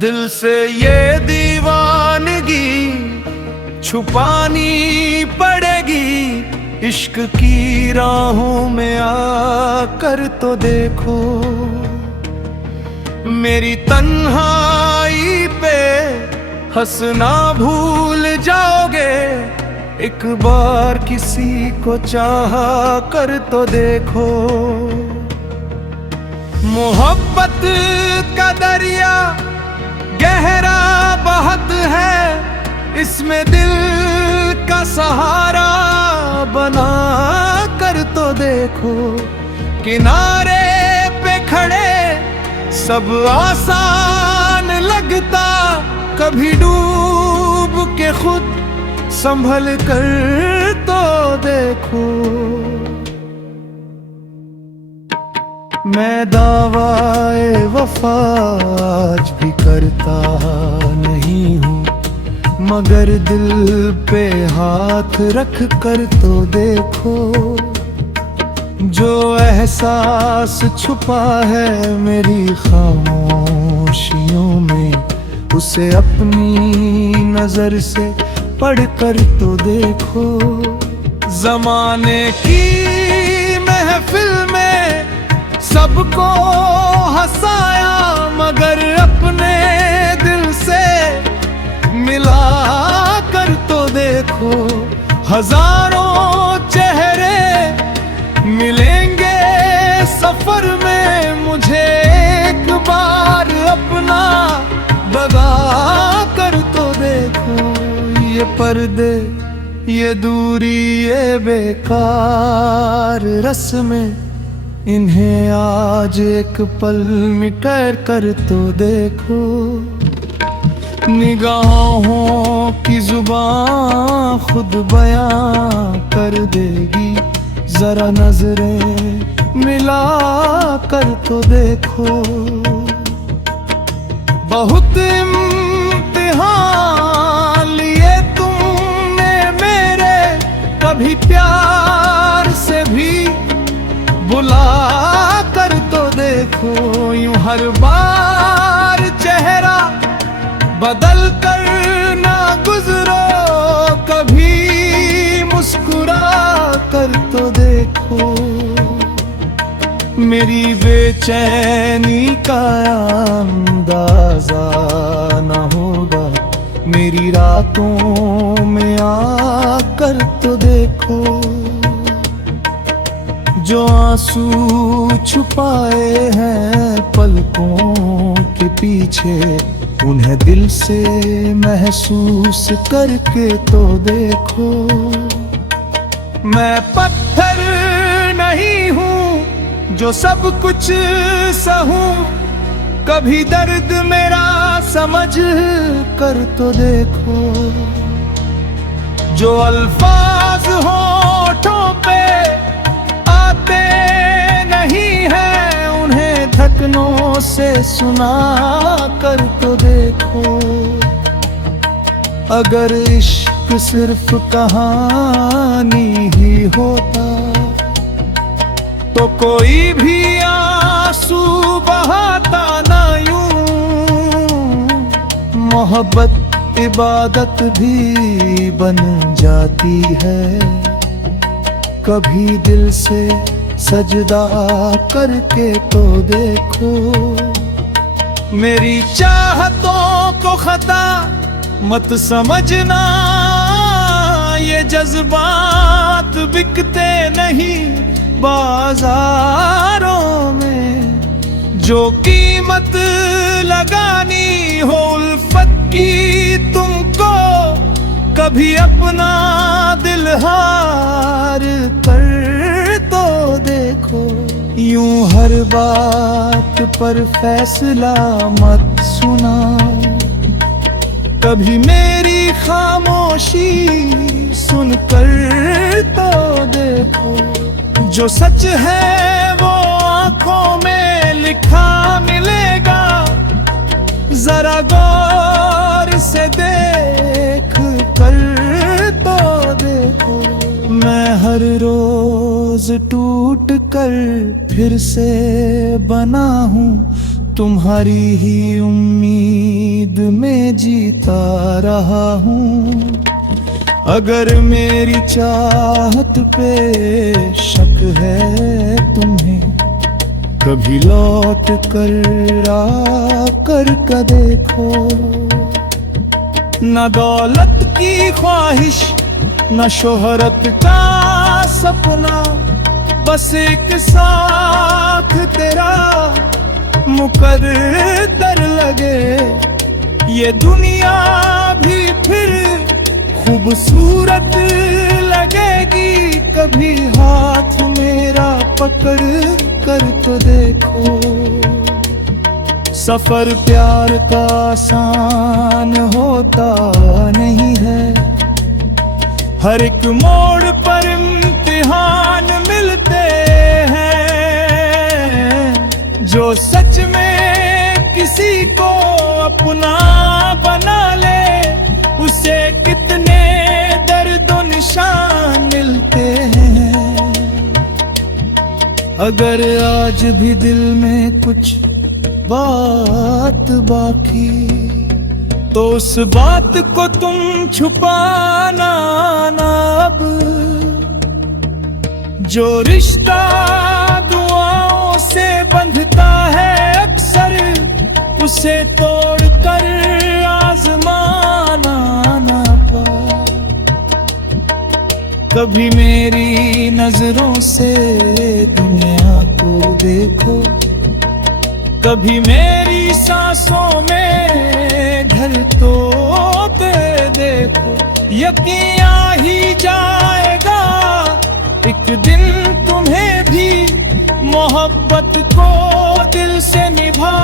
दिल से ये दीवानगी छुपानी पड़ेगी, इश्क की राहों में आकर तो देखो। मेरी तन्हाई पे हंसना भूल जाओगे, एक बार किसी को चाहा कर तो देखो। मोहब्बत का दरिया गहरा बहत है, इसमें दिल का सहारा बना कर तो देखो। किनारे पे खड़े सब आसान लगता, कभी डूब के खुद संभल कर तो देखो। मैं दावाए वफा आज भी करता नहीं हूँ, मगर दिल पे हाथ रख कर तो देखो। जो एहसास छुपा है मेरी खामोशियों में, उसे अपनी नजर से पढ़ कर तो देखो। जमाने की महफिल में सबको हंसाया, मगर अपने दिल से मिला कर तो देखो। हजारों चेहरे मिलेंगे सफर में, मुझे एक बार अपना दगा कर तो देखो। ये पर्दे, ये दूरी, ये बेकार रस्में, इन्हें आज एक पल मिटा कर तो देखो। निगाहों की जुबान खुद बयां कर देगी, जरा नजरें मिला कर तो देखो। बहुत इम्तिहान लिए तुमने मेरे, कभी प्यार से भी बुला कर तो देखो। यूं हर बार चेहरा बदल कर ना गुजरो, कभी मुस्कुरा कर तो देखो। मेरी बेचैनी का अंदाजा न होगा, मेरी रातों में आकर तो देखो। जो आंसू छुपाए हैं पलकों के पीछे, उन्हें दिल से महसूस करके तो देखो। मैं पत्थर नहीं हूँ जो सब कुछ सहूं, कभी दर्द मेरा समझ कर तो देखो। जो अल्फाज होठों पे आते नहीं है, उन्हें धड़कनों से सुना कर तो देखो। अगर इश्क सिर्फ कहानी ही होता, तो कोई भी आंसू बहाता ना यूं। मोहब्बत इबादत भी बन जाती है, कभी दिल से सजदा करके तो देखो। मेरी चाहतों को खता मत समझना, ये जज्बात बिकते नहीं बाजारों में। जो कीमत लगानी हो उल्फत की तुमको, कभी अपना दिल हार कर तो देखो। यूं हर बात पर फैसला मत सुनाओ, कभी मेरी खामोशी सुनकर तो देखो। जो सच है वो आंखों में लिखा मिलेगा, जरा गौर से देख कर तो देखो। मैं हर रोज टूट कर फिर से बना हूँ, तुम्हारी ही उम्मीद में जीता रहा हूँ। अगर मेरी चाहत पे शक है तुम्हें, कभी लौट कर आकर का देखो। न दौलत की ख्वाहिश न शोहरत का सपना, बस एक साथ तेरा मुकद्दर लगे। ये दुनिया भी फिर खूबसूरत लगेगी, कभी हाथ मेरा पकड़ कर तो देखो। सफर प्यार का आसान होता नहीं है, हर एक मोड़ पर इम्तिहान मिलते हैं। जो सच में किसी को अपना बना ले, उसे कितने दर्द निशान मिलते हैं। अगर आज भी दिल में कुछ बात बाकी, तो उस बात को तुम छुपाना ना अब। जो रिश्ता दुआओं से बंधता है अक्सर, उसे तोड़ कर आजमाना ना पा। कभी मेरी नजरों से दुनिया को देखो, कभी मेरी सांसों में घर तो देखो। यकीन आ ही जाएगा एक दिन तुम्हें भी, मोहब्बत को दिल से निभा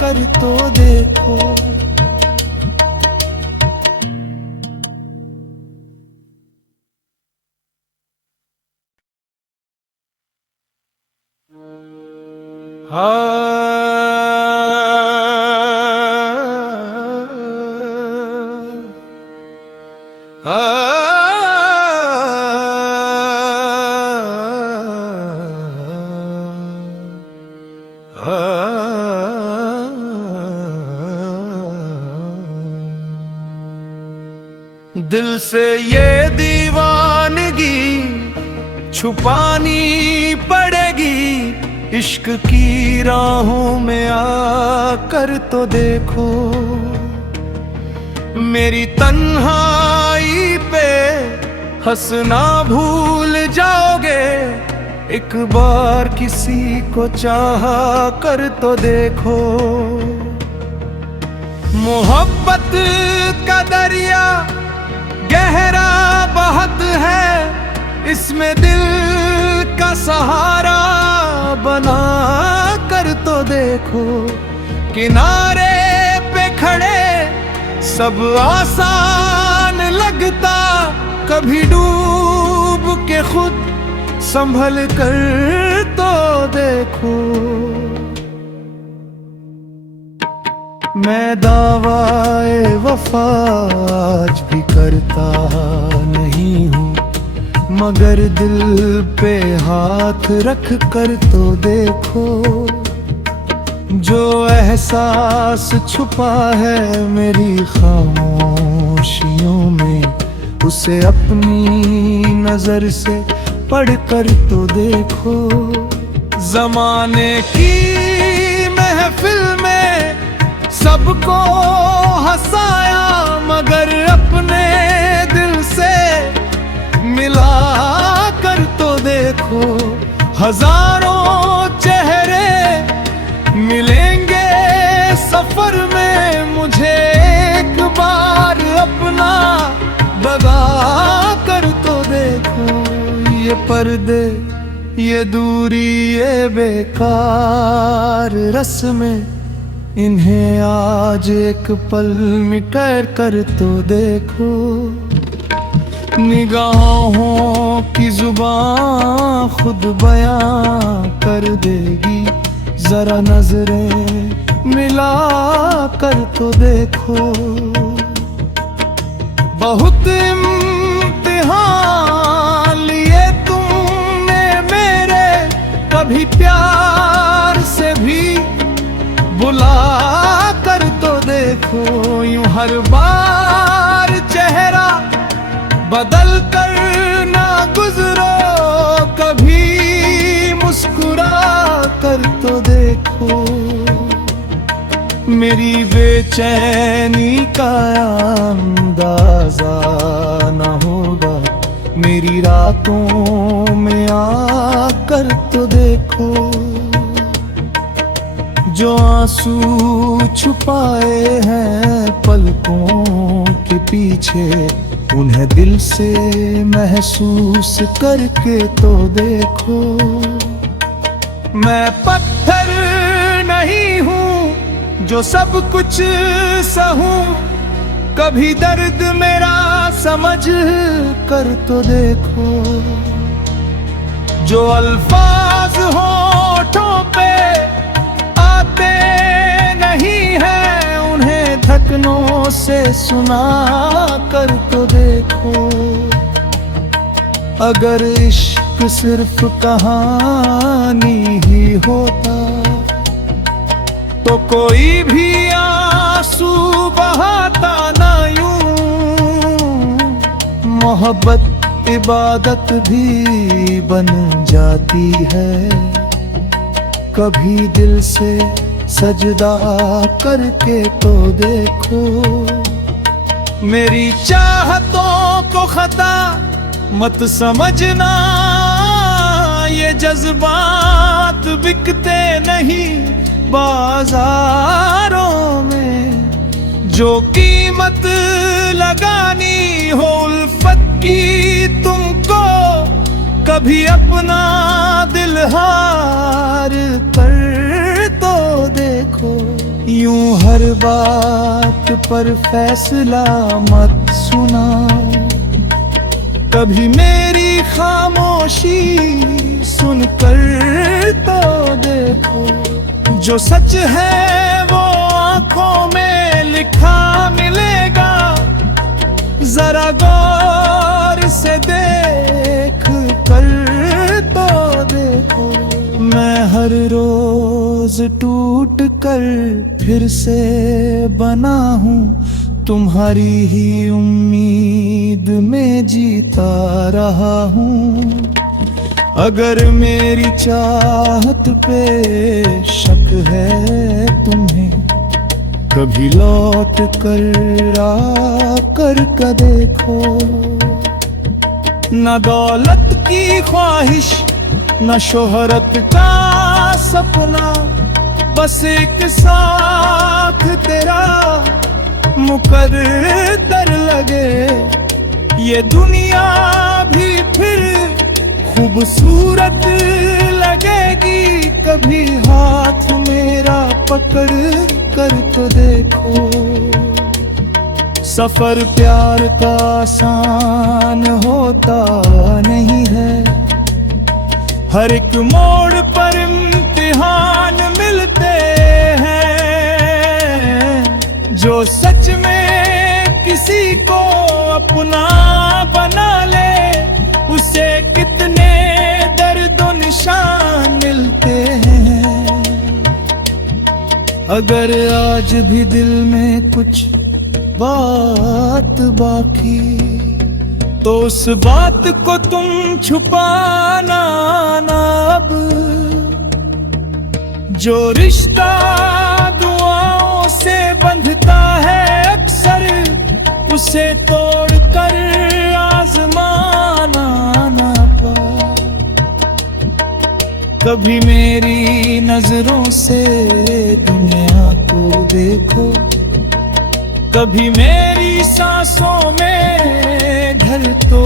कर तो देखो। दिल से ये दीवानगी छुपानी पड़ेगी, इश्क की राहों में आकर तो देखो। मेरी तन्हाई पे हंसना भूल जाओगे, एक बार किसी को चाहा कर तो देखो। मोहब्बत का दरिया गहरा बहत है, इसमें दिल का सहारा बना कर तो देखो। किनारे पे खड़े सब आसान लगता, कभी डूब के खुद संभल कर तो देखो। मैं दावाए वफा आज भी करता नहीं हूँ, मगर दिल पे हाथ रख कर तो देखो। जो एहसास छुपा है मेरी खामोशियों में, उसे अपनी नजर से पढ़ कर तो देखो। जमाने की महफिल में सबको हंसाया, मगर अपने दिल से मिला कर तो देखो। हजारों चेहरे मिलेंगे सफर में, मुझे एक बार अपना दगा कर तो देखो। ये पर्दे, ये दूरी, ये बेकार रस्में, इन्हें आज एक पल मिटा कर तो देखो। निगाहों की जुबान खुद बयां कर देगी, जरा नजरें मिला कर तो देखो। बहुत इम्तिहान लिए तुमने मेरे, कभी प्यार से भी बुला कर तो देखो। यूं हर बार चेहरा बदल कर ना गुजरो, कभी मुस्कुरा कर तो देखो। मेरी बेचैनी का अंदाजा न होगा, मेरी रातों में आकर तो देखो। जो आंसू छुपाए हैं पलकों के पीछे, उन्हें दिल से महसूस करके तो देखो। मैं पत्थर नहीं हूँ जो सब कुछ सहूं, कभी दर्द मेरा समझ कर तो देखो। जो अल्फाज होठों पे आते नहीं हैं, उन्हें धड़कनों से सुना कर तो देखो। अगर इश्क सिर्फ कहानी ही होता, तो कोई भी आंसू बहाता ना यूं। मोहब्बत इबादत भी बन जाती है, कभी दिल से सजदा करके तो देखो। मेरी चाहतों को खता मत समझना, ये जज्बात बिकते नहीं बाजारों में। जो कीमत लगानी हो उल्फत की तुमको, कभी अपना दिल हार कर तो देखो। यूं हर बात पर फैसला मत सुनाओ, कभी मेरी खामोशी सुनकर तो देखो। जो सच है वो आंखों में लिखा मिलेगा, जरा गौर से देख कर तो देखो। मैं हर रोज टूट कर फिर से बना हूँ, तुम्हारी ही उम्मीद में जीता रहा हूँ। अगर मेरी चाहत पे शक है तुम्हें, कभी लौट कर आकर का देखो। न दौलत की ख्वाहिश न शोहरत का सपना, बस एक साथ तेरा मुकद्दर लगे। ये दुनिया भी फिर खूबसूरत लगेगी, कभी हाथ मेरा पकड़ कर तो देखो। सफर प्यार का आसान होता नहीं है, हर एक मोड़ पर इम्तिहान मिलते हैं। जो सच में किसी को अपना बना ले, उसे कितने दर्द निशान मिलते हैं। अगर आज भी दिल में कुछ बात बाकी, तो उस बात को तुम छुपाना ना अब। जो रिश्ता दुआओं से बंधता है अक्सर, उसे तोड़ कर आजमाना ना पा। कभी मेरी नजरों से दुनिया को देखो, कभी मेरी सांसों में घर तो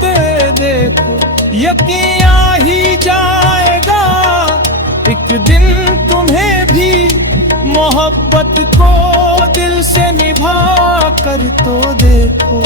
देखो। यकीन आ ही जाएगा एक दिन तुम्हें भी, मोहब्बत को दिल से निभा कर तो देखो।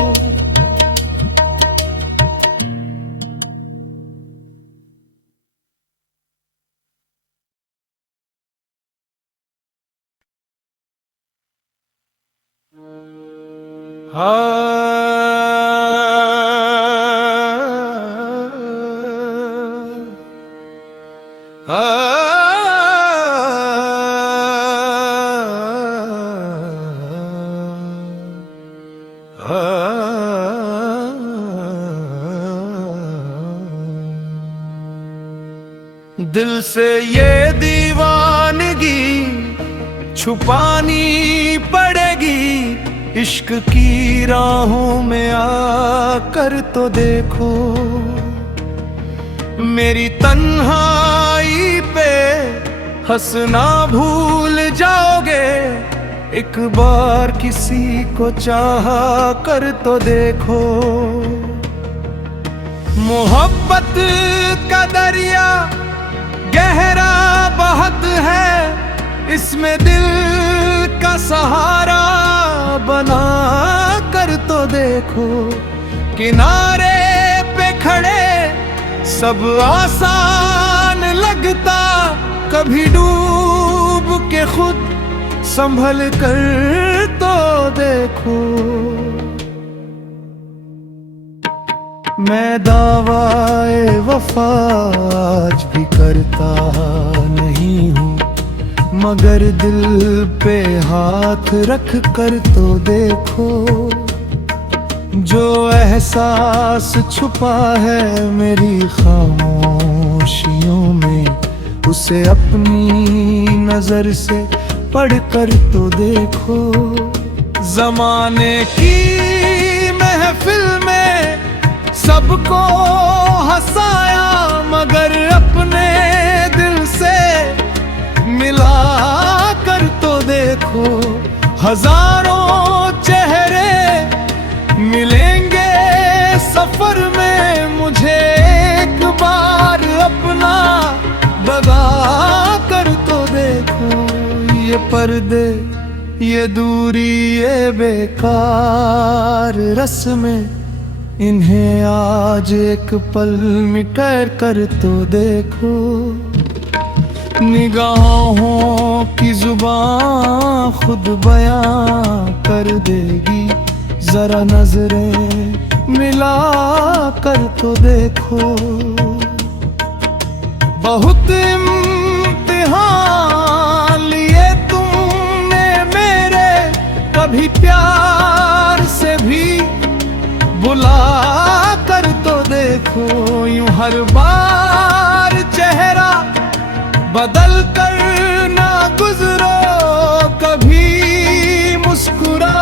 दिल से ये दीवानगी छुपानी पड़ेगी, इश्क की राहों में आकर तो देखो। मेरी तन्हाई पे हंसना भूल जाओगे, एक बार किसी को चाहा कर तो देखो। मोहब्बत का दरिया गहरा बहुत है, इसमें दिल का सहारा बना कर तो देखो। किनारे पे खड़े सब आसान लगता, कभी डूब के खुद संभल कर तो देखो। मैं दावाए वफा आज भी करता नहीं हूँ, मगर दिल पे हाथ रख कर तो देखो। जो एहसास छुपा है मेरी खामोशियों में, उसे अपनी नजर से पढ़ कर तो देखो। जमाने की महफिल में सबको हंसाया, मगर अपने दिल से मिला कर तो देखो। हजारों चेहरे मिलेंगे सफर में, मुझे एक बार अपना दगा कर तो देखो। ये पर्दे, ये दूरी, ये बेकार रस्में, इन्हें आज एक पल मिटाकर कर तो देखो। निगाहों की जुबान खुद बयां कर देगी, जरा नजरें मिला कर तो देखो। बहुत इम्तिहान लिए तुमने मेरे, कभी प्यार से भी बुला कर तो देखो। यूं हर बार चेहरा बदल कर ना गुजरो, कभी मुस्कुरा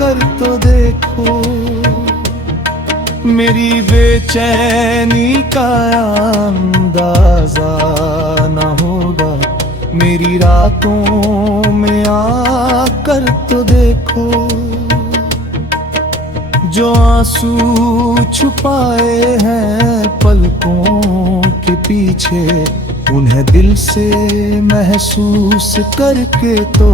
कर तो देखो। मेरी बेचैनी का अंदाजा ना होगा, मेरी रातों में आकर तो देखो। जो आंसू छुपाए हैं पलकों के पीछे, उन्हें दिल से महसूस करके तो